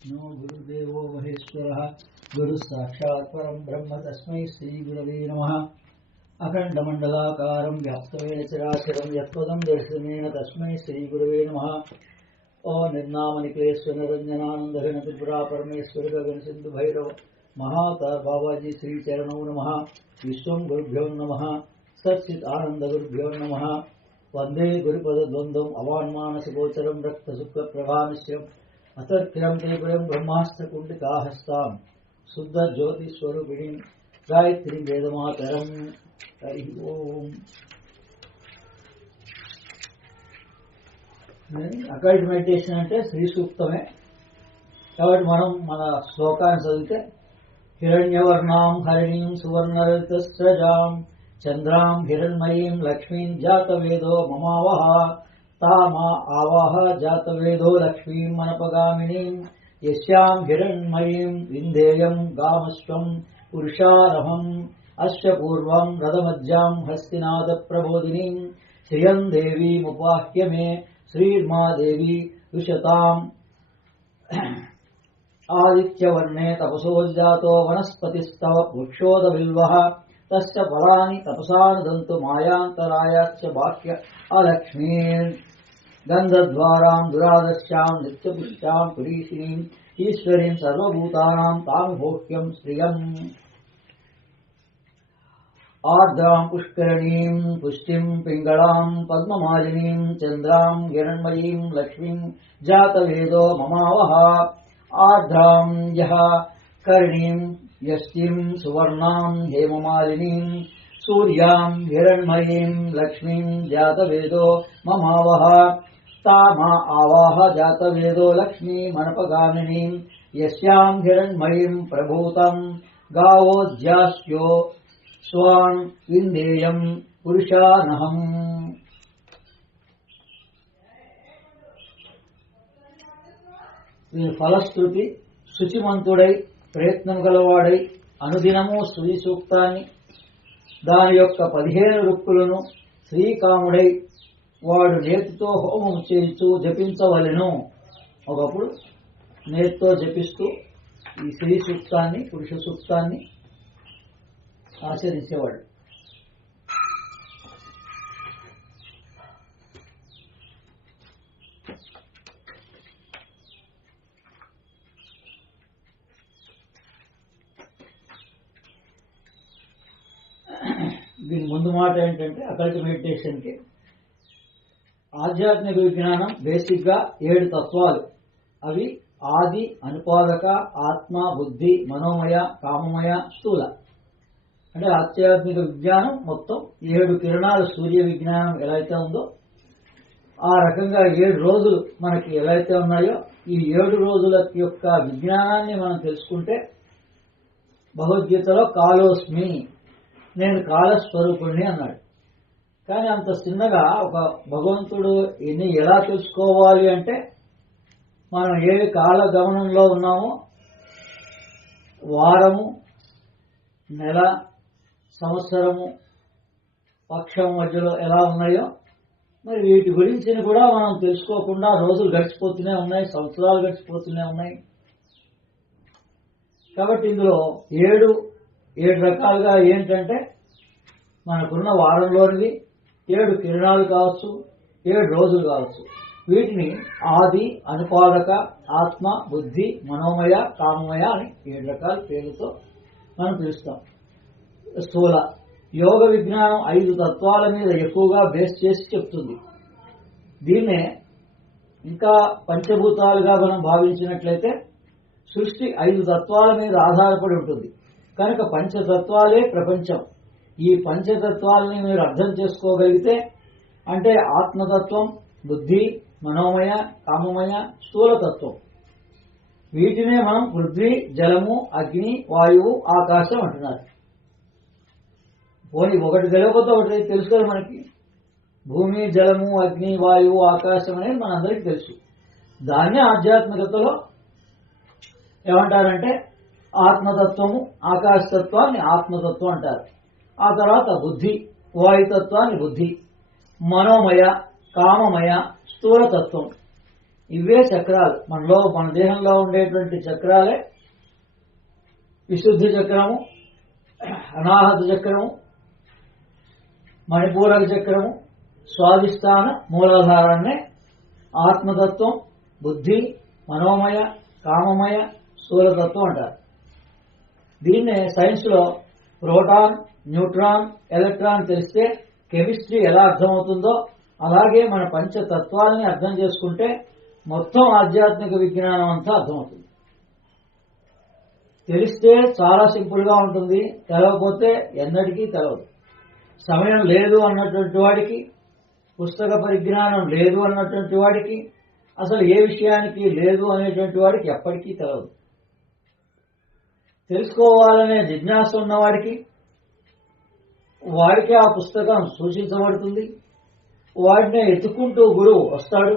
No गुरुदेवो महेश्वरः गुरुसाक्षात् परं ब्रह्म तस्मै श्रीगुरवे नमः। अखण्डमण्डलाकारं व्याप्तवेन चराचरं यत्पदं दर्शनेन तस्मै श्रीगुरवे नमः। ओ निर्नामनिकेश्वर निरञ्जनानन्दघन त्रिपुरा परमेश्वर गगन सिन्धु भैरव महातार बाबाजी श्रीचरणो नमः। विश्वं गुरुभ्यो नमः। सच्चित् आनंद गुरुभ्यो नमः। वंदे गुरुपदद्वन्द्वम् अवान्मानसगोचरं रक्तशुक्लप्रभामिश्रम् अतर्क्यं त्रिपुरं ब्रह्मास्त्रकुण्डिकाहस्तां शुद्धज्योतिस्वरूपिणीं गायत्रीं वेदमातरं। हरि ओम। అకల్ట్ మెడిటేషన్ అంటే శ్రీ సూక్తమే కాబట్టి మనం మన శ్లోకాన్ని చదివితే హిరణ్యవర్ణాం హరిణీం సువర్ణరజతస్రజాం చంద్రాం హిరణ్మయీం లక్ష్మీం జాతవేదో మమావహ తామా ఆవాహ జాతవేదో లక్ష్మీం మనపగామినీం యస్యాం హిరణ్మయీం విందేయం గామశ్వం పురుషారహం అశ్వ పూర్వం రథమజ్జాం హస్తినాద ప్రబోధినీం శ్రియం దేవీముపాహ్య మే श्रीर्मा देवी विशताम् आदित्यवर्णे तपसोज्जातो वनस्पतिस्तव वृक्षोदबिल्वः तस्य फलानि तपसानुदन्तु मायान्तरायाश्च बाह्य अलक्ष्मीर् गन्धद्वारां दुरादर्श्यां नित्यपुष्टां पुरीशिनीम् ईश्वरीं सर्वभूतानां तामिभोह्यं श्रियम् आर्द्रां पुष्करणीं पुष्टिं पिङ्गलां पद्ममालिनीं चन्द्रां हिरण्मयीं लक्ष्मीं जातवेदो ममावह आर्द्रां यः कर्णीं यष्टिं सुवर्णां हेममालिनीं सूर्यां हिरण्मयीं लक्ष्मीं जातवेदो ममावह तामा आवाह जातवेदो लक्ष्मीमनपगामिनीं यस्यां हिरण्मयीं प्रभूतं गावोज्यास्यो स्वान् विन्देयं पुरुषानहम्। ఫలశ్రుతి శుచిమంతుడై ప్రయత్నం గలవాడై అనుదినము శ్రీ సూక్తాన్ని దాని యొక్క 15 రుక్కులను శ్రీకాముడై వాడు నేతితో హోమం చేయించు జపించవలెను. ఒకప్పుడు నేతితో జపిస్తూ ఈ శ్రీ సూక్తాన్ని పురుష సూక్తాన్ని ఆచరించేవాడు. దీని ముందు మాట ఏంటంటే అకల్ట్ మెడిటేషన్కి ఆధ్యాత్మిక విజ్ఞానం బేసిక్ గా 7 తత్వాలు. అవి ఆది, అనుపాదక, ఆత్మ, బుద్ధి, మనోమయ, కామమయ, స్థూల. అంటే ఆధ్యాత్మిక విజ్ఞానం మొత్తం 7 కిరణాల సూర్య విజ్ఞానం ఎలా అయితే ఉందో ఆ రకంగా 7 రోజులు మనకి ఎలా అయితే ఉన్నాయో ఈ 7 రోజుల యొక్క విజ్ఞానాన్ని మనం తెలుసుకుంటే భగవద్గీతలో కాలోస్మి, నేను కాలస్వరూపుణ్ణి అన్నాడు. కానీ అంత చిన్నగా ఒక భగవంతుడు ఎన్ని ఎలా తెలుసుకోవాలి అంటే మనం ఏ కాల గమనంలో ఉన్నామో వారము, నెల, సంవత్సరము, పక్షం మధ్యలో ఎలా ఉన్నాయో మరి వీటి గురించి కూడా మనం తెలుసుకోకుండా రోజులు గడిచిపోతూనే ఉన్నాయి, సంవత్సరాలు గడిచిపోతూనే ఉన్నాయి. కాబట్టి ఇందులో 7 రకాలుగా ఏంటంటే మనకున్న వారంలోనివి 7 కిరణాలు కావచ్చు, 7 రోజులు కావచ్చు. వీటిని ఆది, అనుపాదక, ఆత్మ, బుద్ధి, మనోమయ, కామమయ అని 7 రకాల పేర్లతో మనం పిలుస్తాం. స్థూల యోగ విజ్ఞానం 5 తత్వాల మీద ఎక్కువగా బేస్ చేసి చెప్తుంది. దీన్నే ఇంకా పంచభూతాలుగా మనం భావించినట్లయితే సృష్టి 5 తత్వాల మీద ఆధారపడి ఉంటుంది కనుక పంచతత్వాలే ప్రపంచం. ఈ పంచతత్వాలని మీరు అర్థం చేసుకోగలిగితే అంటే ఆత్మతత్వం, బుద్ధి, మనోమయ, కామమయ, స్థూలతత్వం. వీటినే మనం పృథ్వీ, జలము, అగ్ని, వాయువు, ఆకాశం అంటున్నారు. పోనీ ఒకటి తెలియకపోతే ఒకటి తెలుసు కదా మనకి. భూమి, జలము, అగ్ని, వాయువు, ఆకాశం అనేది మనందరికీ తెలుసు. దాన్నే ఆధ్యాత్మికతలో ఏమంటారంటే ఆత్మతత్వము, ఆకాశతత్వాన్ని ఆత్మతత్వం అంటారు. ఆ తర్వాత బుద్ధి, వాయుతత్వాన్ని బుద్ధి, మనోమయ, కామమయ, స్థూలతత్వం. ఇవే చక్రాలు. మన దేహంలో ఉండేటువంటి చక్రాలే విశుద్ధి చక్రము, అనాహత చక్రము, మణిపూరక చక్రము, స్వాధిష్టాన మూలాధారాన్నే ఆత్మతత్వం, బుద్ధి, మనోమయ, కామమయ, స్థూలతత్వం అంటారు. దీన్నే సైన్స్ లో ప్రోటాన్, న్యూట్రాన్, ఎలక్ట్రాన్ తెలిస్తే కెమిస్ట్రీ ఎలా అర్థమవుతుందో అలాగే మన పంచతత్వాలని అర్థం చేసుకుంటే మొత్తం ఆధ్యాత్మిక విజ్ఞానం అంతా అర్థమవుతుంది. తెలిస్తే చాలా సింపుల్ గా ఉంటుంది, తెలవకపోతే ఎన్నటికీ తెలవదు. సమయం లేదు అన్నటువంటి వాడికి, పుస్తక పరిజ్ఞానం లేదు అన్నటువంటి వాడికి, అసలు ఏ విషయానికి లేదు అనేటువంటి వాడికి ఎప్పటికీ తెలవదు. తెలుసుకోవాలనే జిజ్ఞాస ఉన్నవాడికి వాడికి ఆ పుస్తకం సూచించబడుతుంది, వాడినే ఎత్తుకుంటూ గురువు వస్తాడు,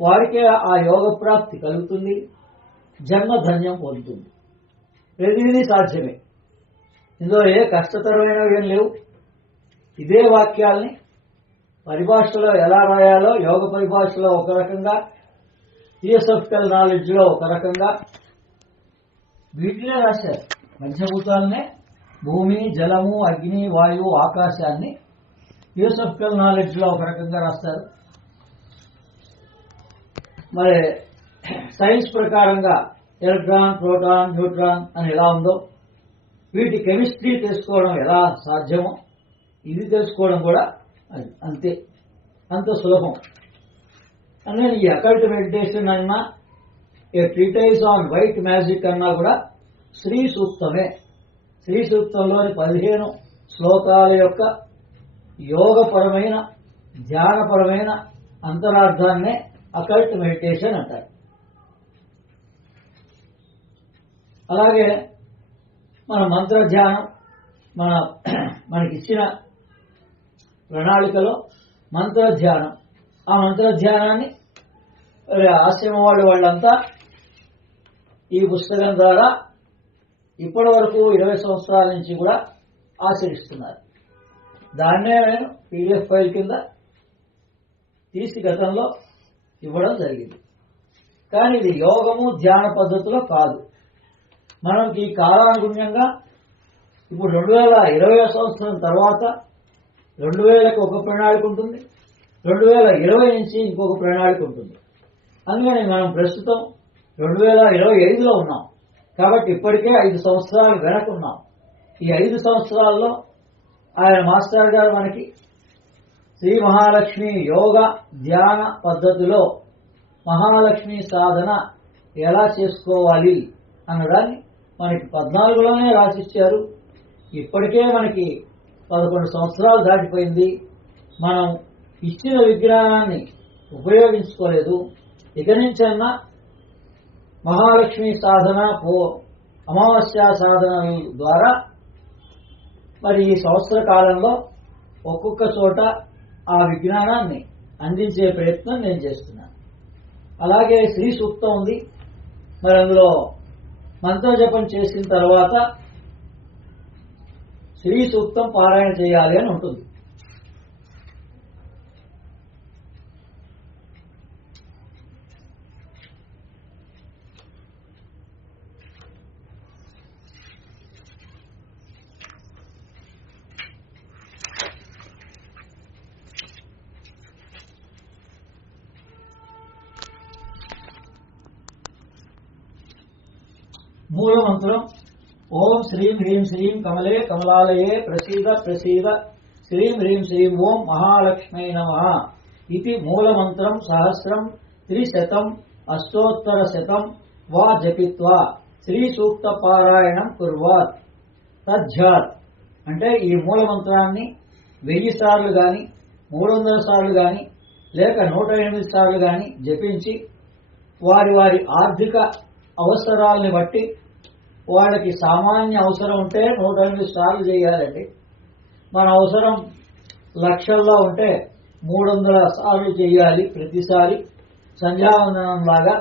వాడికే ఆ యోగ ప్రాప్తి కలుగుతుంది, జన్మధన్యం పొందుతుంది. ప్రతిదీ సాధ్యమే, ఇందులో ఏ కష్టతరమైనవి ఏం లేవు. ఇదే వాక్యాల్ని పరిభాషలో ఎలా రాయాలో యోగ పరిభాషలో ఒక రకంగా, థియోసఫికల్ నాలెడ్జ్ లో ఒక రకంగా వీటినే రాశారు. పంచభూతాలనే భూమి, జలము, అగ్ని, వాయువు, ఆకాశాన్ని థియోసఫికల్ నాలెడ్జ్ లో ఒక రకంగా రాస్తారు. మరి సైన్స్ ప్రకారంగా ఎలక్ట్రాన్, ప్రోటాన్, న్యూట్రాన్ అని ఎలా ఉందో, వీటి కెమిస్ట్రీ తెలుసుకోవడం ఎలా సాధ్యమో ఇది తెలుసుకోవడం కూడా అంతే, అంత సులభం. అందుకని ఈ అకల్ట్ మెడిటేషన్ అన్నా, ఏ ట్రీటైజ్ ఆన్ వైట్ మ్యాజిక్ అన్నా కూడా శ్రీ సూక్తమే. శ్రీ సూక్తంలోని 15 శ్లోకాల యొక్క యోగపరమైన, ధ్యానపరమైన అంతరార్థాన్నే అకల్ట్ మెడిటేషన్ అంటారు. అలాగే మన మంత్ర ధ్యానం, మనకిచ్చిన ప్రణాళికలో మంత్ర ధ్యానం, ఆ మంత్ర ధ్యానాన్ని ఆశ్రమం వాళ్ళంతా ఈ పుస్తకం ద్వారా ఇప్పటి వరకు 20 సంవత్సరాల నుంచి కూడా ఆచరిస్తున్నారు. దాన్నే నేను PDF ఫైల్ కింద తీసి గతంలో ఇవ్వడం జరిగింది. కానీ ఇది యోగము, ధ్యాన పద్ధతిలో కాదు. మనకి ఈ కాలానుగుణ్యంగా ఇప్పుడు 2020 సంవత్సరం తర్వాత 2000కి ఒక ప్రణాళిక ఉంటుంది, 2020 నుంచి ఇంకొక ప్రణాళిక ఉంటుంది. అందుకని మనం ప్రస్తుతం 2025లో ఉన్నాం కాబట్టి ఇప్పటికే 5 సంవత్సరాలు వెనకున్నాం. ఈ 5 సంవత్సరాల్లో ఆయన మాస్టర్ గారు మనకి శ్రీ మహాలక్ష్మి యోగ ధ్యాన పద్ధతిలో మహాలక్ష్మి సాధన ఎలా చేసుకోవాలి అన్నదాన్ని మనకి 14లోనే రాసిచ్చారు. ఇప్పటికే మనకి 11 సంవత్సరాలు దాటిపోయింది. మనం ఇచ్చిన విజ్ఞానాన్ని ఉపయోగించుకోలేదు. ఇక నుంచన్నా మహాలక్ష్మి సాధన, అమావాస్య సాధన ద్వారా మరి ఈ సంవత్సర కాలంలో ఒక్కొక్క చోట ఆ విజ్ఞానాన్ని అందించే ప్రయత్నం నేను చేస్తున్నాను. అలాగే శ్రీ సూక్తం ఉంది. మరి అందులో మంత్ర జపం చేసిన తర్వాత శ్రీ సూక్తం పారాయణ చేయాలి అని ఉంటుంది. మూల మంత్రం ఓం శ్రీం హ్రీం శ్రీం కమలే కమలాలయే ప్రసీద ప్రసీద శ్రీం హ్రీం శ్రీం ఓం మహాలక్ష్మై నమః ఇది మూల మంత్రం. సహస్రం 300 అష్టోత్తర శతం వా జపిత్వా శ్రీ సూక్త పారాయణం కుర్వాత్ తజ్జాత్. అంటే ఈ మూల మంత్రాన్ని 1000 సార్లు గాని, 300 సార్లు గాని, లేక 108 సార్లు గాని జపించి వారి వారి ఆర్థిక అవసరాలని బట్టి, వాళ్ళకి సామాన్య అవసరం ఉంటే 108 సార్లు చేయాలండి. మన అవసరం లక్షల్లో ఉంటే 300 సార్లు చేయాలి. ప్రతిసారి సంధ్యావందనం లాగా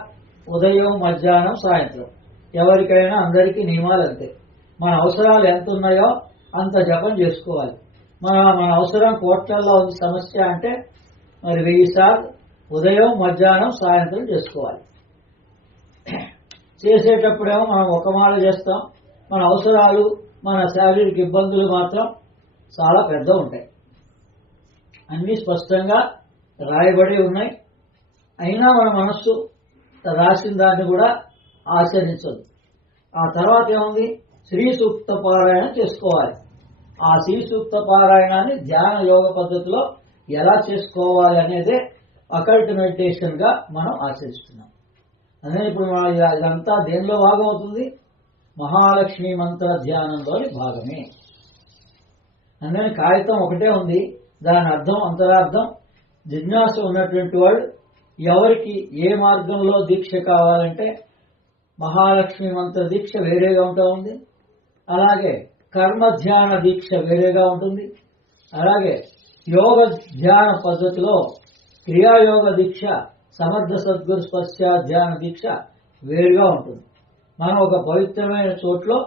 ఉదయం, మధ్యాహ్నం, సాయంత్రం. ఎవరికైనా అందరికీ నియమాలు అంతే. మన అవసరాలు ఎంత ఉన్నాయో అంత జపం చేసుకోవాలి. మన అవసరం కోట్లల్లో ఉంది సమస్య అంటే మరి 1000 సార్లు ఉదయం, మధ్యాహ్నం, సాయంత్రం చేసుకోవాలి. చేసేటప్పుడేమో మనం ఒక మాల చేస్తాం. మన అవసరాలు, మన శారీరక ఇబ్బందులు మాత్రం చాలా పెద్ద ఉంటాయి. అన్నీ స్పష్టంగా రాయబడి ఉన్నాయి. అయినా మన మనస్సు రాసిన దాన్ని కూడా ఆచరించదు. ఆ తర్వాత ఏముంది? శ్రీ సూక్త పారాయణ చేసుకోవాలి. ఆ శ్రీ సూక్త పారాయణాన్ని ధ్యాన యోగ పద్ధతిలో ఎలా చేసుకోవాలి అనేదే అకల్ట్ మెడిటేషన్ గా మనం ఆచరిస్తున్నాం. అదే ఇప్పుడు ఇదంతా దేనిలో భాగం అవుతుంది? మహాలక్ష్మి మంత్ర ధ్యానంలోని భాగమే. అందుకని కాగితం ఒకటే ఉంది, దాని అర్థం అంతరార్థం జిజ్ఞాస ఉన్నటువంటి వాడు ఎవరికి ఏ మార్గంలో దీక్ష కావాలంటే మహాలక్ష్మి మంత్ర దీక్ష వేరేగా ఉంటా ఉంది, అలాగే కర్మ ధ్యాన దీక్ష వేరేగా ఉంటుంది, అలాగే యోగ ధ్యాన పద్ధతిలో క్రియాయోగ దీక్ష, సమర్థ సద్గురు స్పర్శ ధ్యాన దీక్ష వేరుగా ఉంటుంది. మనం ఒక పవిత్రమైన చోట్లో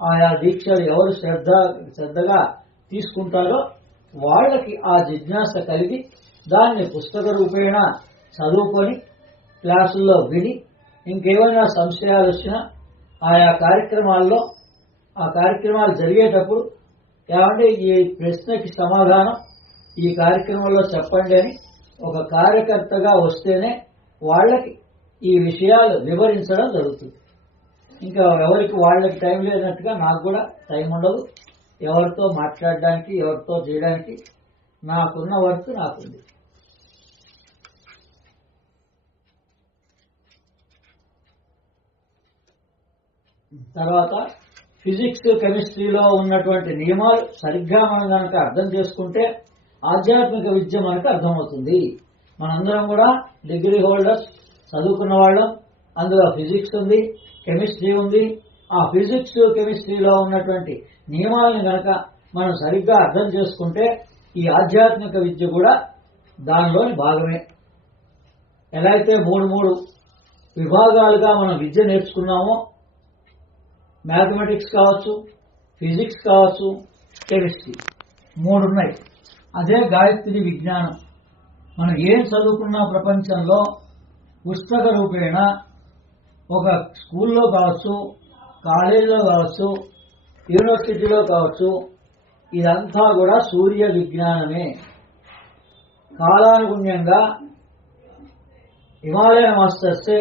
ఆయా దీక్షలు ఎవరు శ్రద్ధగా తీసుకుంటారో వాళ్ళకి ఆ జిజ్ఞాస కలిగి దాన్ని పుస్తక రూపేణ చదువుకొని క్లాసుల్లో విని ఇంకేమైనా సంశయాలు వచ్చినా ఆయా కార్యక్రమాల్లో ఆ కార్యక్రమాలు జరిగేటప్పుడు ఏమంటే ఈ ప్రశ్నకి సమాధానం ఈ కార్యక్రమంలో చెప్పండి అని ఒక కార్యకర్తగా వస్తేనే వాళ్ళకి ఈ విషయాలు వివరించడం జరుగుతుంది. ఇంకా ఎవరికి వాళ్ళకి టైం లేనట్టుగా నాకు కూడా టైం ఉండదు ఎవరితో మాట్లాడడానికి, ఎవరితో చేయడానికి. నాకున్న వర్క్ నాకుంది. తర్వాత ఫిజిక్స్, కెమిస్ట్రీలో ఉన్నటువంటి నియమాలు సరిగ్గా మనం కనుక అర్థం చేసుకుంటే ఆధ్యాత్మిక విద్య మనకు అర్థమవుతుంది. మనందరం కూడా డిగ్రీ హోల్డర్స్, చదువుకున్న వాళ్ళం. అందులో ఫిజిక్స్ ఉంది, కెమిస్ట్రీ ఉంది. ఆ ఫిజిక్స్, కెమిస్ట్రీలో ఉన్నటువంటి నియమాలను కనుక మనం సరిగ్గా అర్థం చేసుకుంటే ఈ ఆధ్యాత్మిక విద్య కూడా దానిలోని భాగమే. ఎలా అయితే మూడు విభాగాలుగా మనం విద్య నేర్చుకున్నామో, మ్యాథమెటిక్స్ కావచ్చు, ఫిజిక్స్ కావచ్చు, కెమిస్ట్రీ 3 ఉన్నాయి. అదే గాయత్రి విజ్ఞానం. మనం ఏం చదువుకున్నా ప్రపంచంలో పుస్తక రూపేణ ఒక స్కూల్లో కావచ్చు, కాలేజీలో కావచ్చు, యూనివర్సిటీలో కావచ్చు, ఇదంతా కూడా సూర్య విజ్ఞానమే. కాలానుగుణ్యంగా హిమాలయ మాస్టర్సే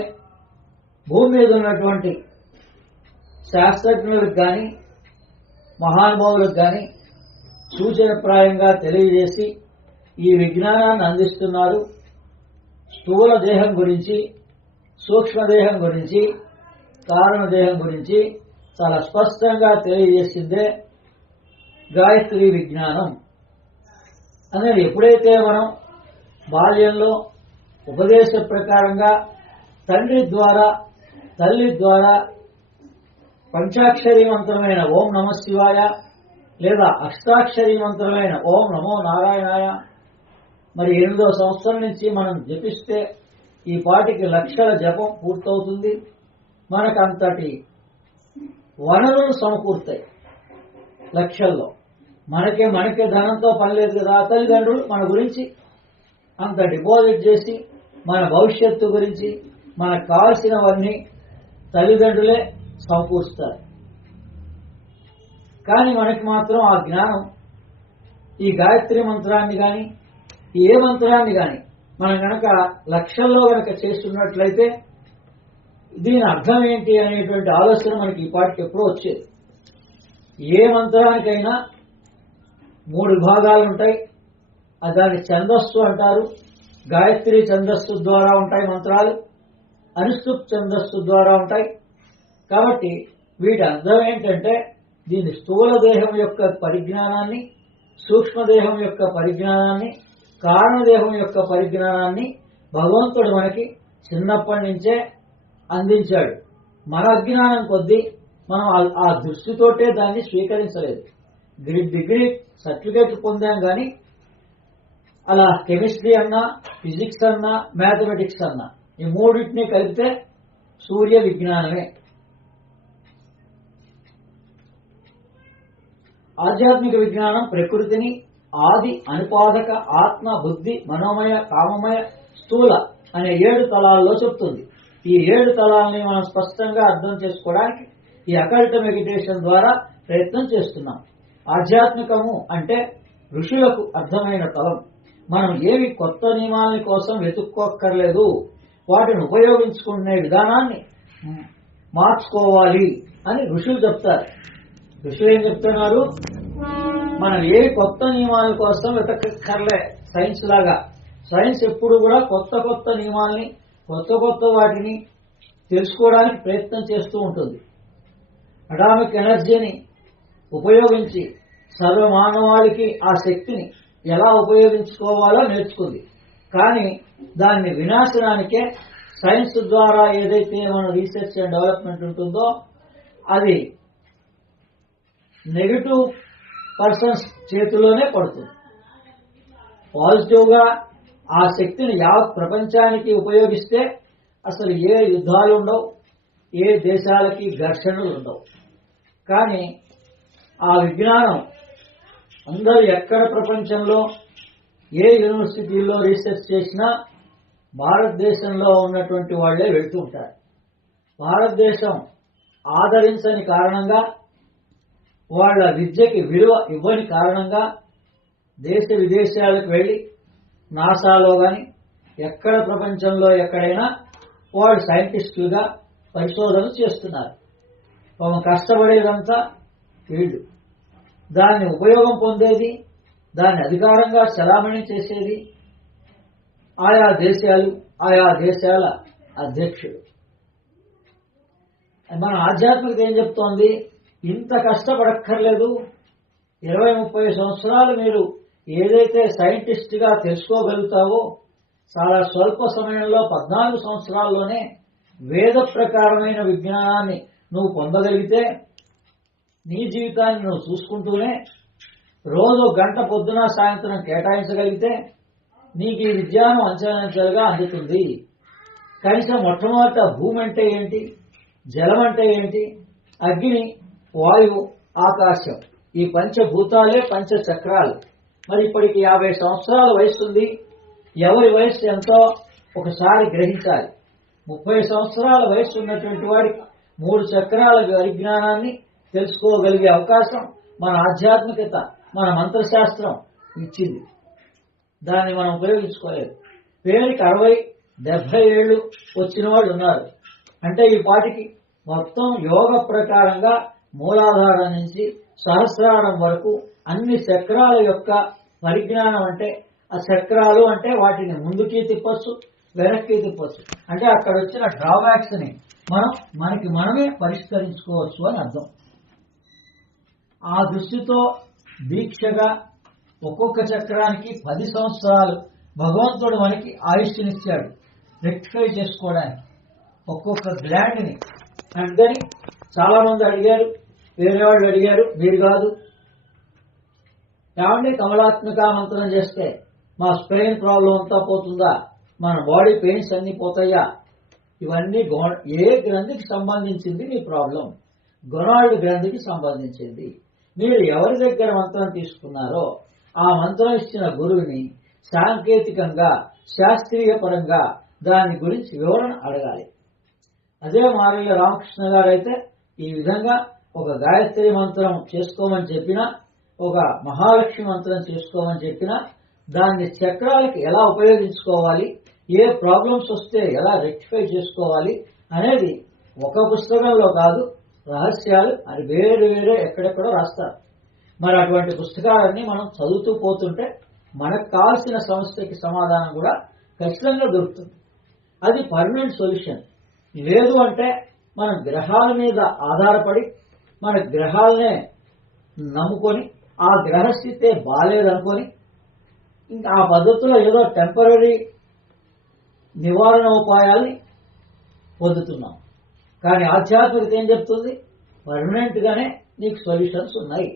భూమి మీద ఉన్నటువంటి శాస్త్రజ్ఞులకు కానీ మహానుభావులకు కానీ సూచనప్రాయంగా తెలియజేసి ఈ విజ్ఞానాన్ని అందిస్తున్నారు. స్థూల దేహం గురించి, సూక్ష్మదేహం గురించి, కారణదేహం గురించి చాలా స్పష్టంగా తెలియజేసిందే గాయత్రి విజ్ఞానం అనేది. ఎప్పుడైతే మనం బాల్యంలో ఉపదేశ ప్రకారంగా తండ్రి ద్వారా, తల్లి ద్వారా పంచాక్షరీ మంత్రమైన ఓం నమ శివాయ లేదా అష్టాక్షరీ మంత్రమైన ఓం నమో నారాయణాయ మరి 8వ సంవత్సరం నుంచి మనం జపిస్తే ఈ పాటికి లక్షల జపం పూర్తవుతుంది. మనకంతటి వనరులు సమకూర్తాయి లక్షల్లో. మనకే ధనంతో పని లేదు కదా. తల్లిదండ్రులు మన గురించి అంత డిపాజిట్ చేసి మన భవిష్యత్తు గురించి మనకు కావాల్సినవన్నీ తల్లిదండ్రులే సమకూరుస్తారు. కానీ మనకి మాత్రం ఆ జ్ఞానం, ఈ గాయత్రి మంత్రాన్ని కానీ ఏ మంత్రాన్ని కానీ మనం కనుక లక్షల్లో కనుక చేస్తున్నట్లయితే దీని అర్థం ఏంటి అనేటువంటి ఆలోచన మనకి ఈ పాటికి ఎప్పుడో వచ్చేది. ఏ మంత్రానికైనా 3 విభాగాలు ఉంటాయి. దాన్ని ఛందస్సు అంటారు. గాయత్రి ఛందస్సు ద్వారా ఉంటాయి మంత్రాలు, అనుష్ఠుప్ ఛందస్సు ద్వారా ఉంటాయి. కాబట్టి వీటి అర్థం ఏంటంటే దీని స్థూల దేహం యొక్క పరిజ్ఞానాన్ని, సూక్ష్మదేహం యొక్క పరిజ్ఞానాన్ని, కారణదేహం యొక్క పరిజ్ఞానాన్ని భగవంతుడు మనకి చిన్నప్పటి నుంచే అందించాడు. మన అజ్ఞానం కొద్దీ మనం ఆ దృష్టితోటే దాన్ని స్వీకరించలేదు. డిగ్రీ సర్టిఫికేట్ పొందాం కానీ అలా కెమిస్ట్రీ అన్నా, ఫిజిక్స్ అన్నా, మ్యాథమెటిక్స్ అన్నా ఈ 3 కలిపితే సూర్య విజ్ఞానమే. ఆధ్యాత్మిక విజ్ఞానం ప్రకృతిని, ఆది, అనుపాదక, ఆత్మ, బుద్ధి, మనోమయ, కామమయ, స్థూల అనే 7 తలాల్లో చెప్తుంది. ఈ 7 తలాలని మనం స్పష్టంగా అర్థం చేసుకోవడానికి ఈ అకల్ట్ మెడిటేషన్ ద్వారా ప్రయత్నం చేస్తున్నాం. ఆధ్యాత్మికము అంటే ఋషులకు అర్థమైన తలం. మనం ఏవి కొత్త నియమాలని కోసం వెతుక్కోక్కర్లేదు, వాటిని ఉపయోగించుకునే విధానాన్ని మార్చుకోవాలి అని ఋషులు చెప్తారు. ఋషులు ఏం చెప్తున్నారు? మనం ఏ కొత్త నియమాల కోసం వెతకక్కర్లే. సైన్స్ లాగా సైన్స్ ఎప్పుడు కూడా కొత్త కొత్త నియమాల్ని, కొత్త వాటిని తెలుసుకోవడానికి ప్రయత్నం చేస్తూ ఉంటుంది. అటామిక్ ఎనర్జీని ఉపయోగించి సర్వమానవాళికి ఆ శక్తిని ఎలా ఉపయోగించుకోవాలో నేర్చుకుంది. కానీ దాన్ని వినాశనానికే సైన్స్ ద్వారా ఏదైతే మన రీసెర్చ్ అండ్ డెవలప్మెంట్ ఉంటుందో అది నెగటివ్ పర్సన్స్ చేతిలోనే పడుతుంది. పాజిటివ్ గా ఆ శక్తిని యావత్ ప్రపంచానికి ఉపయోగిస్తే అసలు ఏ యుద్ధాలు ఉండవు, ఏ దేశాలకి ఘర్షణలు ఉండవు. కానీ ఆ విజ్ఞానం అందరూ ఎక్కడ ప్రపంచంలో ఏ యూనివర్సిటీల్లో రీసెర్చ్ చేసినా భారతదేశంలో ఉన్నటువంటి వాళ్లే వెళ్తూ ఉంటారు. భారతదేశం ఆదరించని కారణంగా, వాళ్ళ విద్యకి విలువ ఇవ్వని కారణంగా దేశ విదేశాలకు వెళ్ళి నాసాలో కానీ ఎక్కడ ప్రపంచంలో ఎక్కడైనా వాళ్ళు సైంటిస్టులుగా పరిశోధన చేస్తున్నారు. పాపం కష్టపడేదంతా వీళ్ళు, దాన్ని ఉపయోగం పొందేది, దాన్ని అధికారంగా చలామణి చేసేది ఆయా దేశాలు, ఆయా దేశాల అధ్యక్షుడు. మన ఆధ్యాత్మికత ఏం చెప్తోంది? ఇంత కష్టపడక్కర్లేదు. 20-30 సంవత్సరాలు మీరు ఏదైతే సైంటిస్ట్ గా తెలుసుకోగలుగుతావో చాలా స్వల్ప సమయంలో 14 సంవత్సరాల్లోనే వేద ప్రకారమైన విజ్ఞానాన్ని నువ్వు పొందగలిగితే, నీ జీవితాన్ని నువ్వు చూసుకుంటూనే రోజు గంట పొద్దున సాయంత్రం కేటాయించగలిగితే నీకు ఈ విజ్ఞానం అంచెలంచెలుగా అందుతుంది. కనీసం మొట్టమొదట భూమి అంటే ఏంటి, జలం అంటే ఏంటి, అగ్ని, వాయువు, ఆకాశం, ఈ పంచభూతాలే పంచచక్రాలు. మరి ఇప్పటికి 50 సంవత్సరాల వయసు ఉంది. ఎవరి వయసు ఎంతో ఒకసారి గ్రహించాలి. 30 సంవత్సరాల వయసు ఉన్నటువంటి వాడికి 3 చక్రాల విజ్ఞానాన్ని తెలుసుకోగలిగే అవకాశం మన ఆధ్యాత్మికత, మన మంత్రశాస్త్రం ఇచ్చింది. దాన్ని మనం ఉపయోగించుకోలేదు. పేరుకి 60-70 ఏళ్ళు వచ్చిన వాళ్ళు ఉన్నారు. అంటే ఈ పాటికి మొత్తం యోగ ప్రకారంగా మూలాధారం నుంచి సహస్రారం వరకు అన్ని చక్రాల యొక్క పరిజ్ఞానం. అంటే ఆ చక్రాలు అంటే వాటిని ముందుకి తిప్పొచ్చు, వెనక్కి తిప్పొచ్చు. అంటే అక్కడ వచ్చిన డ్రాబ్యాక్స్ ని మనకి మనమే పరిష్కరించుకోవచ్చు అని అర్థం. ఆ దృష్టితో దీక్షగా ఒక్కొక్క చక్రానికి 10 సంవత్సరాలు భగవంతుడు మనకి ఆయుష్నిచ్చాడు రెక్టిఫై చేసుకోవడానికి ఒక్కొక్క గ్లాండ్ ని. అందుకని చాలా మంది అడిగారు, వేరే వాళ్ళు అడిగారు, మీరు కాదు ఏమండి కమలాత్మిక మంత్రం చేస్తే మా స్పెయిన్ ప్రాబ్లం అంతా పోతుందా, మన బాడీ పెయిన్స్ అన్ని పోతాయా? ఇవన్నీ ఏ గ్రంథికి సంబంధించింది మీ ప్రాబ్లం? గొనాల్డ్ గ్రంథికి సంబంధించింది. మీరు ఎవరి దగ్గర మంత్రం తీసుకున్నారో ఆ మంత్రం ఇచ్చిన గురువుని సాంకేతికంగా, శాస్త్రీయ పరంగా దాని గురించి వివరణ అడగాలి. అదే మారిల రామకృష్ణ గారు అయితే ఈ విధంగా ఒక గాయత్రి మంత్రం చేసుకోమని చెప్పినా, ఒక మహాలక్ష్మి మంత్రం చేసుకోమని చెప్పినా, దాన్ని చక్రాలకి ఎలా ఉపయోగించుకోవాలి, ఏ ప్రాబ్లమ్స్ వస్తే ఎలా రెక్టిఫై చేసుకోవాలి అనేది ఒక పుస్తకంలో కాదు, రహస్యాలు అది వేరే వేరే ఎక్కడెక్కడో రాస్తారు. మరి అటువంటి పుస్తకాలన్నీ మనం చదువుతూ పోతుంటే మనకు కావాల్సిన సమస్యకి సమాధానం కూడా ఖచ్చితంగా దొరుకుతుంది. అది పర్మనెంట్ సొల్యూషన్. లేదు అంటే మనం గ్రహాల మీద ఆధారపడి మన గ్రహాలనే నమ్ముకొని ఆ గ్రహస్థితే బాలేదనుకొని ఇంకా ఆ పద్ధతిలో ఏదో టెంపరీ నివారణ ఉపాయాల్ని పొందుతున్నాం. కానీ ఆధ్యాత్మికత ఏం చెప్తుంది? పర్మనెంట్ గానే నీకు సొల్యూషన్స్ ఉన్నాయి.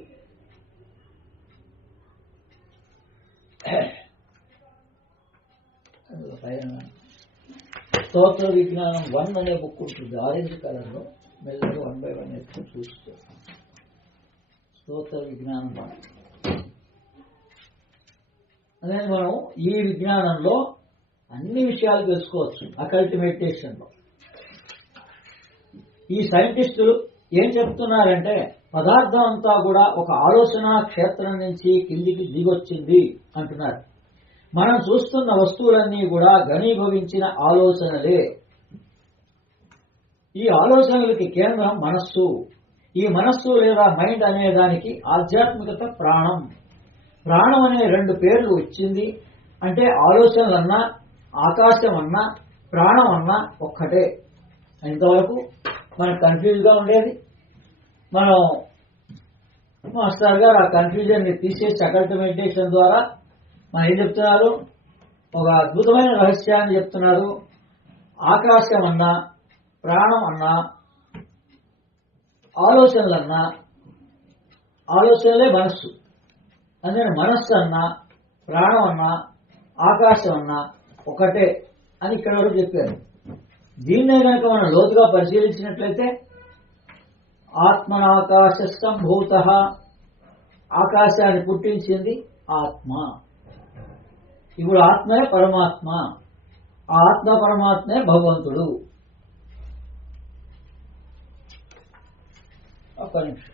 స్తోత్ర విజ్ఞానం 1 అనే బుక్ ఉంటుంది, ఆరెంజ్ కలర్ లో. మెల్లగా 1 by 1 ఎత్తుకుని చూస్తూ స్తోత్ర విజ్ఞానం 1. అనేది మనం ఈ విజ్ఞానంలో అన్ని విషయాలు తెలుసుకోవచ్చు. అకల్ట్ మెడిటేషన్లో ఈ సైంటిస్టులు ఏం చెప్తున్నారంటే పదార్థం అంతా కూడా ఒక ఆలోచన క్షేత్రం నుంచి కిందికి దిగొచ్చింది అంటున్నారు. మనం చూస్తున్న వస్తువులన్నీ కూడా ఘనీభవించిన ఆలోచనలే. ఈ ఆలోచనలకి కేంద్రం మనస్సు. ఈ మనస్సు లేదా మైండ్ అనే దానికి ఆధ్యాత్మికత ప్రాణం. ప్రాణం అనే 2 పేర్లు వచ్చింది అంటే ఆలోచనలన్నా ఆకాశం అన్నా ప్రాణం అన్నా ఒక్కటే. ఇంతవరకు మనకు కన్ఫ్యూజ్గా ఉండేది. మనం మాస్టర్ గారు ఆ కన్ఫ్యూజన్ ని తీసేసి అకల్ట్ మెడిటేషన్ ద్వారా మనం ఏం చెప్తున్నారు, ఒక అద్భుతమైన రహస్యాన్ని చెప్తున్నారు. ఆకాశం అన్నా ప్రాణం అన్నా ఆలోచనలన్నా ఆలోచనలే మనస్సు. అందుకని మనస్సు అన్నా ప్రాణం అన్నా ఆకాశం అన్నా ఒకటే అని ఇక్కడ వరకు చెప్పారు. దీన్నే కనుక మనం లోతుగా పరిశీలించినట్లయితే ఆత్మనాకాశ సంభూత, ఆకాశాన్ని పుట్టించింది ఆత్మ. ఇప్పుడు ఆత్మే పరమాత్మ, ఆ ఆత్మ పరమాత్మే భగవంతుడు. ఒక్క నిమిషం.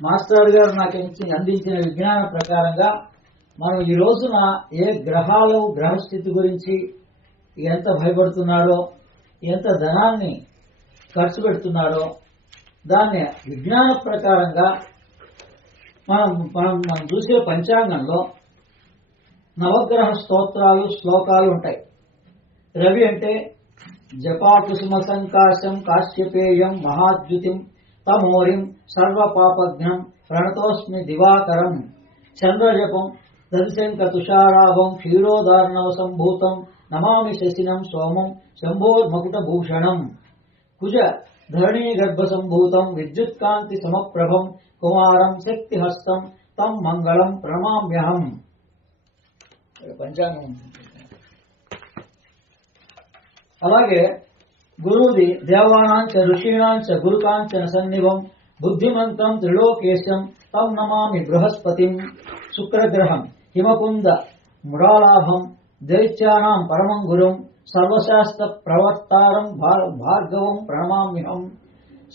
మాస్టర్ గారు నాకు అందించిన విజ్ఞాన ప్రకారంగా మనం ఈ రోజున ఏ గ్రహాలు గ్రహస్థితి గురించి ఎంత భయపడుతున్నారో, ఎంత ధనాన్ని ఖర్చు పెడుతున్నారో దాన్ని విజ్ఞాన ప్రకారంగా మనం చూసే పంచాంగంలో నవగ్రహ స్తోత్రాలు శ్లోకాలు ఉంటాయి. రవి అంటే జపాకుసుమ సంకాశం కాశ్యపేయం మహాద్యుతిం తమోరిం సర్వపాపఘ్నం ప్రణతోస్మి దివాకరం. చంద్రజపం దశశంక తుషారాభం క్షీరోదార్ణవ సంభూతం నమామి శశినం సోమం శంభోర్మకుటభూషణం. కుజ ధరణీ గర్భ సంభూతం విద్యుత్కాంతి సమప్రభం కుమారం శక్తిహస్తం తం మంగళం ప్రణమామ్యహం. పంచాంగం. అలాగే గురువుది దేవానాంచ ఋషీణాంచ గురుకాంచన సన్నిభం బుద్ధిమంతం త్రిలోకేశం తం నమామి బృహస్పతిం. శుక్రగ్రహం హిమకుంద మురాలాభం దైత్యానాం పరమం గురుం సర్వశాస్త్ర ప్రవర్తారం భార్గవం ప్రణమామ్యహం.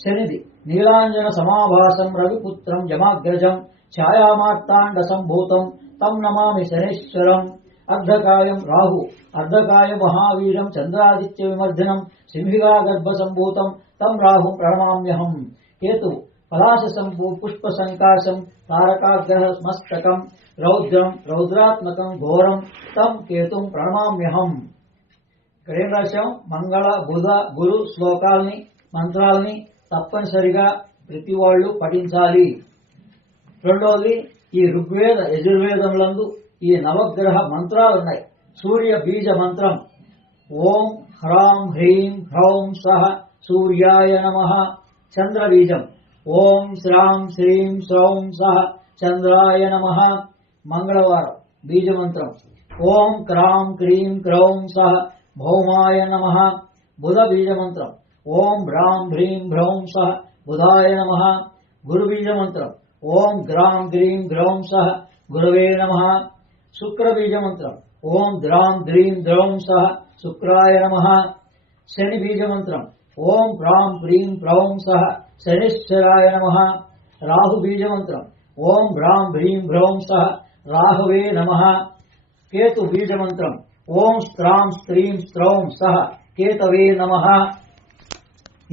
శనిది నీలాంజన సమాభాసం రవిపుత్రం యమాగ్రజం ఛాయామార్తాండ సంభూతం తం నమామి శనేశ్వరం. అర్ధకాయం రాహు అర్ధకాయ మహావీరం చంద్రాదిత్య విమర్జనం సింహిగా గర్భ సంభూతం తం రాహు ప్రణమామ్యహం. కేతు పలాశ పుష్ప సంకాశం తారకాగ్రహ మస్తకం రౌద్రం రౌద్రాత్మకం ఘోరం తం కేతుం ప్రణమామ్యహం. ఇక్కడేం రాశాం, మంగళ బుధ గురు శ్లోకాల్ని మంత్రాల్ని తప్పనిసరిగా ప్రతి వాళ్ళు పఠించాలి. రెండోది ఈ ఋగ్వేద యజుర్వేదములందు ఈ నవగ్రహ మంత్రాలు ఉన్నాయి. సూర్య బీజ మంత్రం ఓం హ్రాం హ్రీం హ్రౌం సహ సూర్యాయ నమః. చంద్ర బీజం ఓం శ్రాం శ్రీం శ్రౌం సహ చంద్రాయ నమః. మంగళవారం బీజ మంత్రం ఓం క్రాం క్రీం క్రౌం సహ భౌమాయ నమః. బుధ బీజ మంత్రం ఓం భ్రాం భ్రీం భ్రౌం సహ బుధాయ నమః. గురు బీజ మంత్రం ఓం గ్రాం గ్రీం గ్రౌం సహ గురవే నమః. శుక్ర బీజ మంత్రం ఓం ద్రాం ద్రీం ద్రౌం సహ శుక్రాయ నమః. శని బీజ మంత్రం ఓం ప్రాం ప్రీం ప్రౌం సహ శనిశ్చరాయ నమః. రాహు బీజ మంత్రం ఓం భ్రాం భ్రీం భ్రౌం సహ రాహవే నమః. కేతు బీజ మంత్రం ఓం స్త్రాం స్త్రీం స్త్రౌం సహ కేతవే నమః.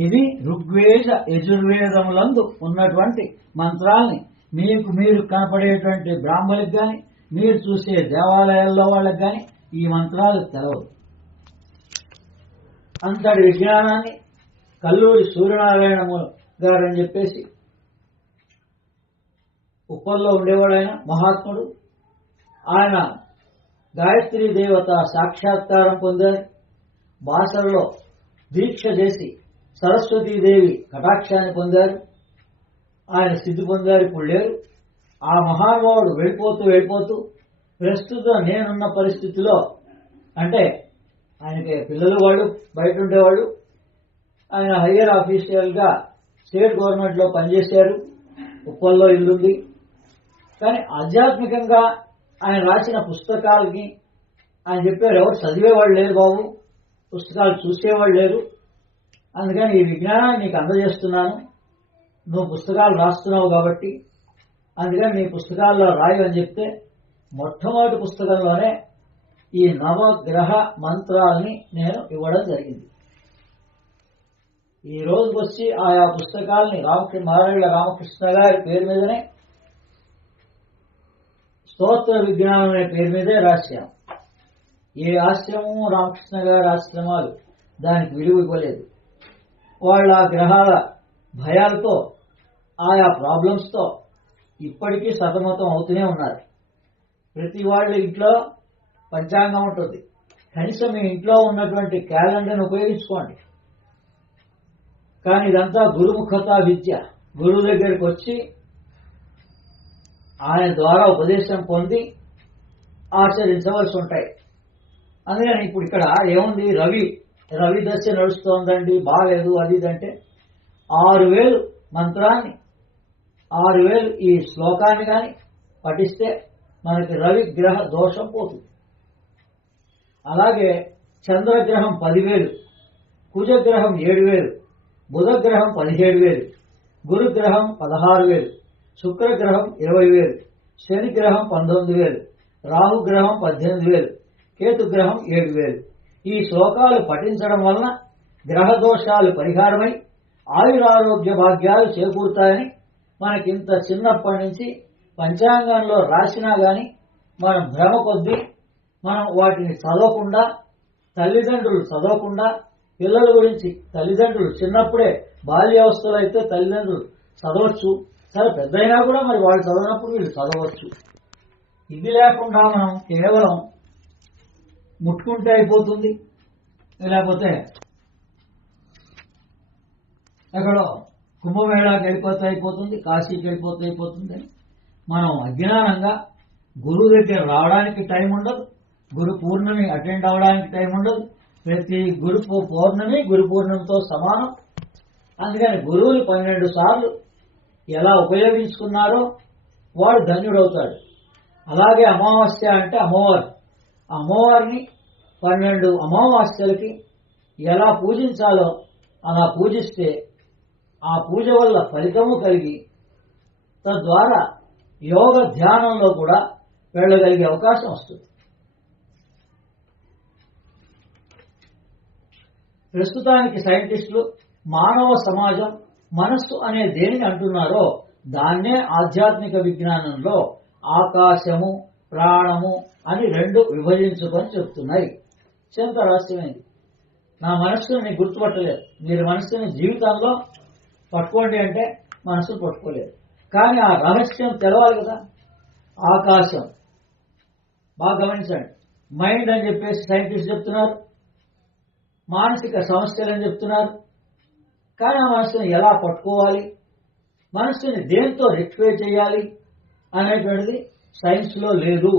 ఇది ఋగ్వేద యజుర్వేదములందు ఉన్నటువంటి మంత్రాల్ని మీరు కనపడేటువంటి బ్రాహ్మణులకు గాని మీరు చూసే దేవాలయాల్లో వాళ్ళకి గాని ఈ మంత్రాలు తెలవదు. అంతటి విజ్ఞానాన్ని కల్లూరి సూర్యనారాయణ గారు అని చెప్పేసి ఉప్పల్లో ఉండేవాడు ఆయన మహాత్ముడు. ఆయన గాయత్రీ దేవత సాక్షాత్కారం పొందారు. బాసరలో దీక్ష చేసి సరస్వతీదేవి కటాక్షాన్ని పొందారు. ఆయన సిద్ధి పొందారు, ఇప్పుడు లేరు. ఆ మహానుభావుడు వెళ్ళిపోతూ ప్రస్తుతం నేనున్న పరిస్థితిలో, అంటే ఆయనకి పిల్లలు వాళ్ళు బయట ఉండేవాళ్ళు, ఆయన హయ్యర్ ఆఫీషియల్గా స్టేట్ గవర్నమెంట్లో పనిచేశారు. ఉప్పల్లో ఇల్లుంది. కానీ ఆధ్యాత్మికంగా ఆయన రాసిన పుస్తకాలకి ఆయన చెప్పారు, ఎవరు చదివేవాళ్ళు లేరు బాబు, పుస్తకాలు చూసేవాళ్ళు లేరు, అందుకని ఈ విజ్ఞానాన్ని నీకు అందజేస్తున్నాను, నువ్వు పుస్తకాలు రాస్తున్నావు కాబట్టి అందుకని నీ పుస్తకాల్లో రాయు అని చెప్తే మొట్టమొదటి పుస్తకంలోనే ఈ నవగ్రహ మంత్రాలని నేను ఇవ్వడం జరిగింది. ఈ రోజుకి వచ్చి ఆయా పుస్తకాలని మారేళ్ల రామకృష్ణ గారి పేరు మీదనే, స్తోత్ర విజ్ఞానం అనే పేరు మీదే రాశాం. ఏ ఆశ్రమము రామకృష్ణ గారి ఆశ్రమాలు దానికి విలువ ఇవ్వలేదు. వాళ్ళ గ్రహాల భయాలతో, ఆయా ప్రాబ్లమ్స్తో ఇప్పటికీ సతమతం అవుతూనే ఉన్నారు. ప్రతి వాళ్ళ ఇంట్లో పంచాంగం ఉంటుంది. కనీసం మీ ఇంట్లో ఉన్నటువంటి క్యాలెండర్ని ఉపయోగించుకోండి. కానీ ఇదంతా గురుముఖత విద్య. గురువు దగ్గరికి వచ్చి ఆయన ద్వారా ఉపదేశం పొంది ఆచరించవలసి ఉంటాయి. అందుకని ఇప్పుడు ఇక్కడ ఏముంది, రవి దశ నడుస్తోందండి, బాగాలేదు అది ఇదంటే 6000 మంత్రాన్ని 6000 ఈ శ్లోకాన్ని కానీ పఠిస్తే మనకి రవి గ్రహ దోషం పోతుంది. అలాగే చంద్రగ్రహం 10,000, కుజగ్రహం 7,000, బుధగ్రహం 17,000, గురుగ్రహం 16,000, శుక్రగ్రహం 20,000, శనిగ్రహం 19,000, రాహుగ్రహం 18,000, కేతుగ్రహం 7,000. ఈ శ్లోకాలు పఠించడం వలన గ్రహ దోషాలు పరిహారమై ఆయురారోగ్య భాగ్యాలు చేకూరుతాయని మనకింత చిన్నప్పటి నుంచి పంచాంగంలో రాసినా గాని మనం భ్రమ కొద్దీ మనం వాటిని చదవకుండా, తల్లిదండ్రులు చదవకుండా, పిల్లల గురించి తల్లిదండ్రులు చిన్నప్పుడే బాల్యావస్థలో అయితే తల్లిదండ్రులు చదవచ్చు, సరే పెద్దయినా కూడా మరి వాళ్ళు చదవనప్పుడు వీళ్ళు చదవచ్చు. ఇది లేకుండా మనం కేవలం ముట్టుకుంటే అయిపోతుంది, లేకపోతే ఎక్కడో కుంభమేళాకి వెళ్ళిపోతే అయిపోతుంది, కాశీకి వెళ్ళిపోతే అయిపోతుంది అని మనం అజ్ఞానంగా గురువు దగ్గర రావడానికి టైం ఉండదు, గురు పూర్ణమి అటెండ్ అవ్వడానికి టైం ఉండదు. ప్రతి గురు పౌర్ణమి గురు పూర్ణమితో సమానం. అందుకని గురువులు 12 సార్లు ఎలా ఉపయోగించుకున్నారో వాడు ధన్యుడవుతాడు. అలాగే అమావాస్య అంటే అమ్మవారిని 12 అమావాస్యలకి ఎలా పూజించాలో అలా పూజిస్తే ఆ పూజ వల్ల ఫలితము కలిగి తద్వారా యోగ ధ్యానంలో కూడా వెళ్ళగలిగే అవకాశం వస్తుంది. ప్రస్తుతానికి సైంటిస్టులు మానవ సమాజం మనస్సు అనే దేనిని అంటున్నారో దాన్నే ఆధ్యాత్మిక విజ్ఞానంలో ఆకాశము, ప్రాణము అని 2 విభజించుకొని చెప్తున్నాయి. ఎంత రహస్యమైంది. నా మనస్సుని గుర్తుపట్టలేదు. మీరు మనస్సుని జీవితంలో పట్టుకోండి అంటే మనస్సును పట్టుకోలేదు. కానీ ఆ రహస్యం తెలవాలి కదా. ఆకాశం బాగా గమనించండి. మైండ్ అని చెప్పేసి సైంటిస్ట్ చెప్తున్నారు, మానసిక సమస్యలు అని చెప్తున్నారు. కానీ ఆ మనస్సుని ఎలా పట్టుకోవాలి, మనస్సుని దేంతో రెక్టిఫై చేయాలి అనేటువంటిది సైన్స్లో లేదు.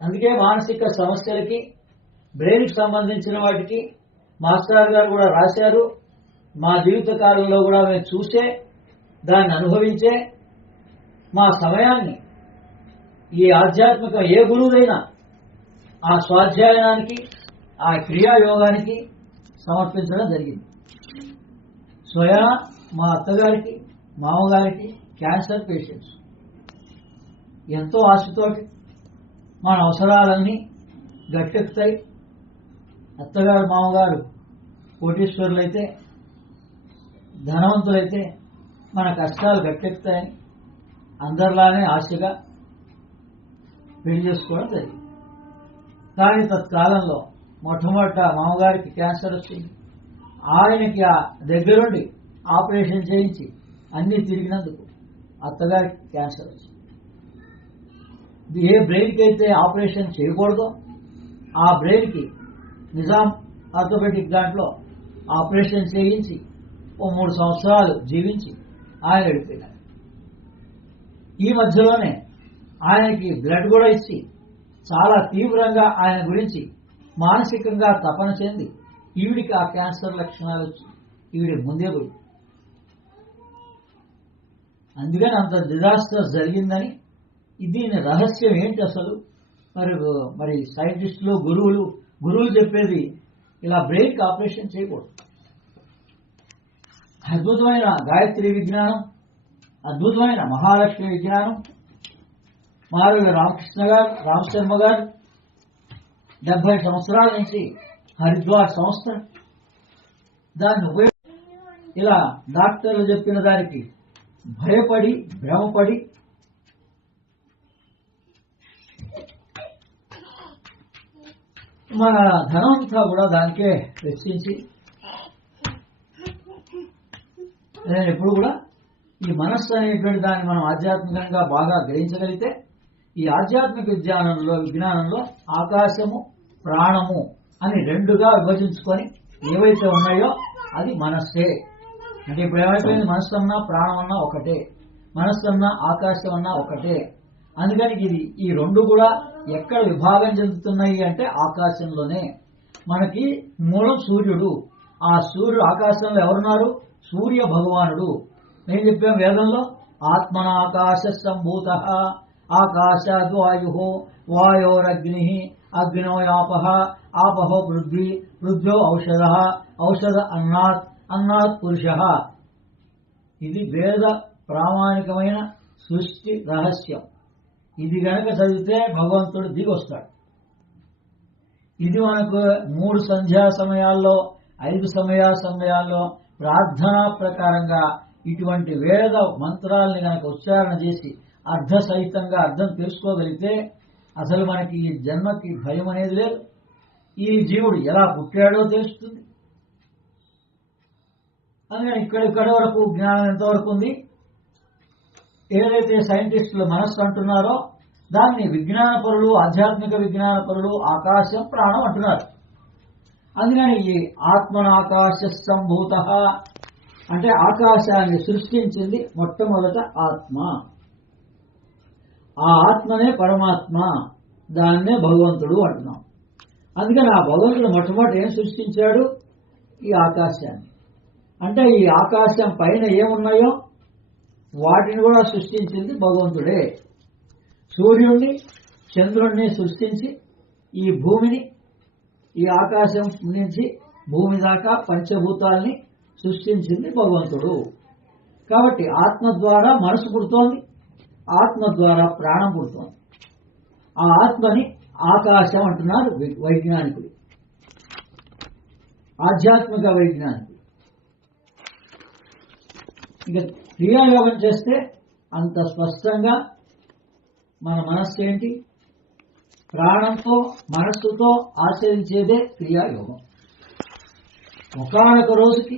అందుకే మానసిక సమస్యలకి, బ్రెయిన్కి సంబంధించిన వాటికి మాస్టర్ గారు కూడా రాశారు. మా జీవిత కాలంలో కూడా మేము చూసే, దాన్ని అనుభవించే, మా సమయాన్ని ఈ ఆధ్యాత్మిక ఏ గురువులైనా ఆ స్వాధ్యాయానికి, ఆ క్రియాయోగానికి సమర్పించడం జరిగింది. స్వయం మా అత్తగారికి, మామగారికి క్యాన్సర్ పేషెంట్స్ ఎంతో ఆశతోటి మన అవసరాలన్నీ గట్టెక్కుతాయి. అత్తగారు మామగారు కోటీశ్వరులైతే, ధనవంతులైతే మన కష్టాలు గట్టెక్కుతాయని అందరిలానే ఆశగా పెళ్లి చేసుకోవడం జరిగింది. కానీ తత్కాలంలో మొట్టమొదట మామగారికి క్యాన్సర్ వచ్చింది. ఆయనకి ఆ దగ్గరుండి ఆపరేషన్ చేయించి అన్నీ తిరిగినందుకు అత్తగారికి క్యాన్సర్ వచ్చింది. ఏ బ్రెయిన్కి అయితే ఆపరేషన్ చేయకూడదో ఆ బ్రెయిన్కి నిజాం ఆర్థోపెడిక్ దాంట్లో ఆపరేషన్ చేయించి ఓ 3 సంవత్సరాలు జీవించి ఆయన వెళ్ళిపోయినారు. ఈ మధ్యలోనే ఆయనకి బ్లడ్ కూడా ఇచ్చి చాలా తీవ్రంగా ఆయన గురించి మానసికంగా తపన చెంది ఈవిడికి ఆ క్యాన్సర్ లక్షణాలు వచ్చి ఈవిడ ముందే పోయి, అందుకని అంత డిజాస్టర్ జరిగిందని దీని రహస్యం ఏంటి అసలు? మరి సైంటిస్టులు గురువులు చెప్పేది ఇలా బ్రెయిన్కి ఆపరేషన్ చేయకూడదు. అద్భుతమైన గాయత్రి విజ్ఞానం, అద్భుతమైన మహాలక్ష్మి విజ్ఞానం, మారుల రామశర్మ గారు 70 సంవత్సరాల నుంచి హరిద్వార్ సంస్థ దాన్ని ఇలా డాక్టర్లు చెప్పిన దానికి భయపడి భ్రమపడి మన ధనమంతా కూడా దానికే వెచ్చించి, నేను ఎప్పుడు కూడా ఈ మనస్సు అనేటువంటి దాన్ని మనం ఆధ్యాత్మికంగా బాగా గ్రహించగలిగితే ఈ ఆధ్యాత్మిక విజ్ఞానంలో ఆకాశము ప్రాణము అని 2గా విభజించుకొని ఏవైతే ఉన్నాయో అది మనస్సే. అంటే ఇప్పుడు ఏమైపోయింది, మనస్సు అన్నా ప్రాణం అన్నా ఒకటే, మనస్సు అన్నా ఆకాశం అన్నా ఒకటే. అందుకని ఈ 2 కూడా ఎక్కడ విభాగం చెందుతున్నాయి అంటే ఆకాశంలోనే. మనకి మూలం సూర్యుడు, ఆ సూర్యుడు ఆకాశంలో ఎవరున్నారు? సూర్య భగవానుడు. నేను చెప్పాం వేదంలో ఆత్మనాకాశ సంభూత ఆకాశాద్ వాయు వాయోరగ్ని అగ్నో యాపః ఆపహో పృథ్వీ పృథ్వో ఔషధః ఔషధ అన్నాత్ పురుషః. ఇది వేద ప్రామాణికమైన సృష్టి రహస్యం. ఇది గనక చదివితే భగవంతుడు దిగి వస్తాడు. ఇది మనకు 3 సంధ్యా సమయాల్లో 5 సమయాల్లో ప్రార్థనా ప్రకారంగా ఇటువంటి వేద మంత్రాలని గనక ఉచ్చారణ చేసి అర్థసహితంగా అర్థం తెలుసుకోగలిగితే అసలు మనకి ఈ జన్మకి భయం అనేది లేదు. ఈ జీవుడు ఎలా పుట్టాడో తెలుస్తుంది. అందుకని ఇక్కడి వరకు జ్ఞానం ఎంతవరకు ఉంది? ఏదైతే సైంటిస్టులు మనస్సు అంటున్నారో దాన్ని విజ్ఞానపరులు, ఆధ్యాత్మిక విజ్ఞానపరులు ఆకాశం ప్రాణం అంటున్నారు. అందుకని ఈ ఆత్మనాకాశ సంభూత అంటే ఆకాశాన్ని సృష్టించింది మొట్టమొదట ఆత్మ. ఆ ఆత్మనే పరమాత్మ, దాన్నే భగవంతుడు అంటున్నాం. అందుకని ఆ భగవంతుడు మొట్టమొదటి ఏం సృష్టించాడు? ఈ ఆకాశాన్ని. అంటే ఈ ఆకాశం పైన ఏమున్నాయో వాటిని కూడా సృష్టించింది భగవంతుడే. సూర్యుడిని చంద్రుణ్ణి సృష్టించి ఈ భూమిని, ఈ ఆకాశం నుంచి భూమి దాకా పంచభూతాల్ని సృష్టించింది భగవంతుడు. కాబట్టి ఆత్మ ద్వారా మనసు పుడుతోంది, ఆత్మ ద్వారా ప్రాణం పుడుతోంది. ఆ ఆత్మని ఆకాశం అంటున్నారు వైజ్ఞానికులు, ఆధ్యాత్మిక వైజ్ఞానికులు. ఇక క్రియాయోగం చేస్తే అంత స్పష్టంగా మన మనస్సు ఏంటి, ప్రాణంతో మనస్సుతో ఆచరించేదే క్రియాయోగం. ఒకానొక రోజుకి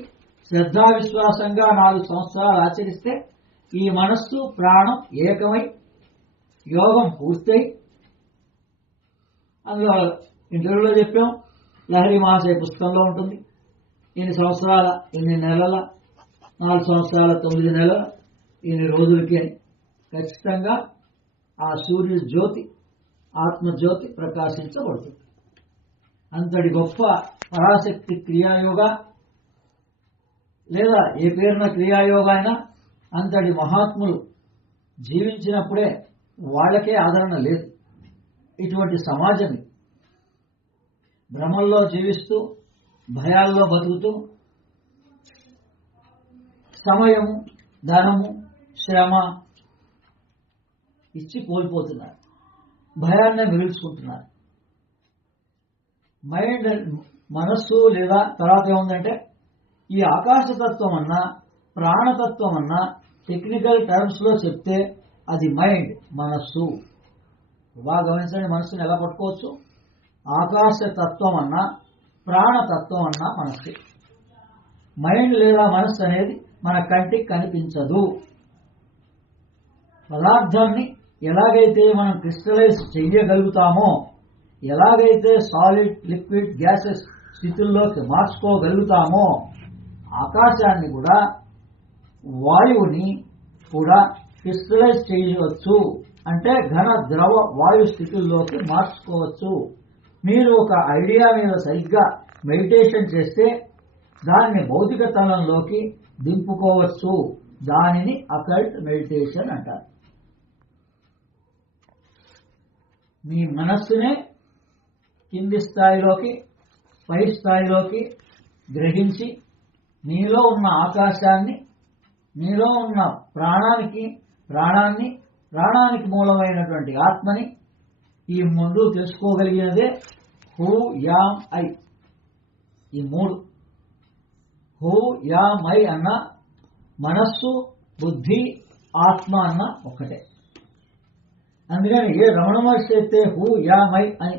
శ్రద్ధా విశ్వాసంగా 4 సంవత్సరాలు ఆచరిస్తే ఈ మనస్సు ప్రాణం ఏకమై యోగం పూర్తయి, అందులో ఇంటర్వ్యూలో చెప్పాం, లహరి మహాశయ పుస్తకంలో ఉంటుంది. ఇన్ని సంవత్సరాల, ఇన్ని నెలల, 4 సంవత్సరాల 9 నెలల, ఇన్ని రోజులకి అని ఖచ్చితంగా ఆ సూర్య జ్యోతి, ఆత్మజ్యోతి ప్రకాశించబడుతుంది. అంతటి గొప్ప పరాశక్తి క్రియాయోగ, లేదా ఏ పేరున క్రియాయోగ అయినా అంతటి మహాత్ములు జీవించినప్పుడే వాళ్ళకే ఆదరణ లేదు. ఇటువంటి సమాజం భ్రమల్లో జీవిస్తూ భయాల్లో బతుకుతూ సమయము, ధనము, శ్రమ ఇచ్చి కోల్పోతున్నారు, భయాన్ని మిగుల్చుకుంటున్నారు. మైండ్, మనస్సు లేదా తర్వాత ఏముందంటే ఈ ఆకాశతత్వం అన్నా ప్రాణతత్వం అన్నా టెక్నికల్ టర్మ్స్ లో చెప్తే అది మైండ్, మనస్సు. బాగా గమనించండి, మనస్సుని ఎలా పట్టుకోవచ్చు. ఆకాశతత్వం అన్నా ప్రాణతత్వం అన్నా మనస్సు. మైండ్ లేదా మనస్సు అనేది మన కంటికి కనిపించదు. పదార్థాన్ని ఎలాగైతే మనం క్రిస్టలైజ్ చెయ్యగలుగుతామో, ఎలాగైతే సాలిడ్ లిక్విడ్ గ్యాసెస్ స్థితుల్లోకి మార్చుకోగలుగుతామో, ఆకాశాన్ని కూడా వాయువుని కూడా క్రిస్టలైజ్ చేయవచ్చు. అంటే ఘన ద్రవ వాయు స్థితుల్లోకి మార్చుకోవచ్చు. మీరు ఒక ఐడియా మీద సరిగ్గా మెడిటేషన్ చేస్తే దాన్ని భౌతిక తలంలోకి దింపుకోవచ్చు. దానిని అకల్ట్ మెడిటేషన్ అంటారు. మీ మనస్సునే కింది స్థాయిలోకి పై స్థాయిలోకి గ్రహించి మీలో ఉన్న ఆకాశాన్ని, మీలో ఉన్న ప్రాణానికి మూలమైనటువంటి ఆత్మని ఈ ముందు తెలుసుకోగలిగినదే హూ యామ్ ఐ. ఈ మూడు హూ యామ్ ఐ అన్న మనస్సు, బుద్ధి, ఆత్మ అన్న ఒక్కటే. అందుకని ఏ రమణ మహర్షి అయితే హూ యామ్ ఐ అని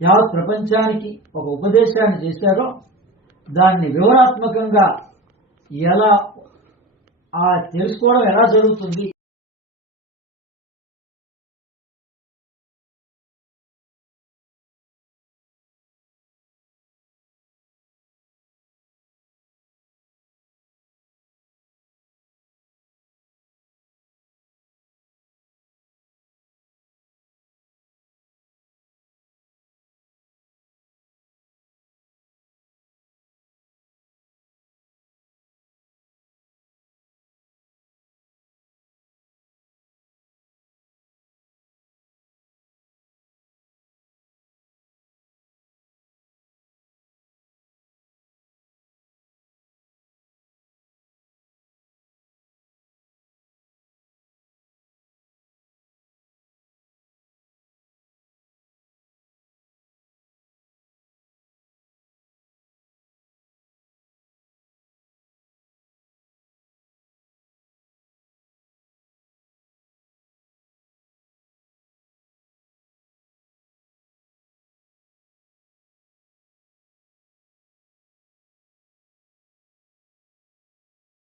యావత్ ప్రపంచానికి ఒక ఉపదేశాన్ని చేశారో దాన్ని వివరాత్మకంగా ఎలా తెలుసుకోవడం ఎలా జరుగుతుంది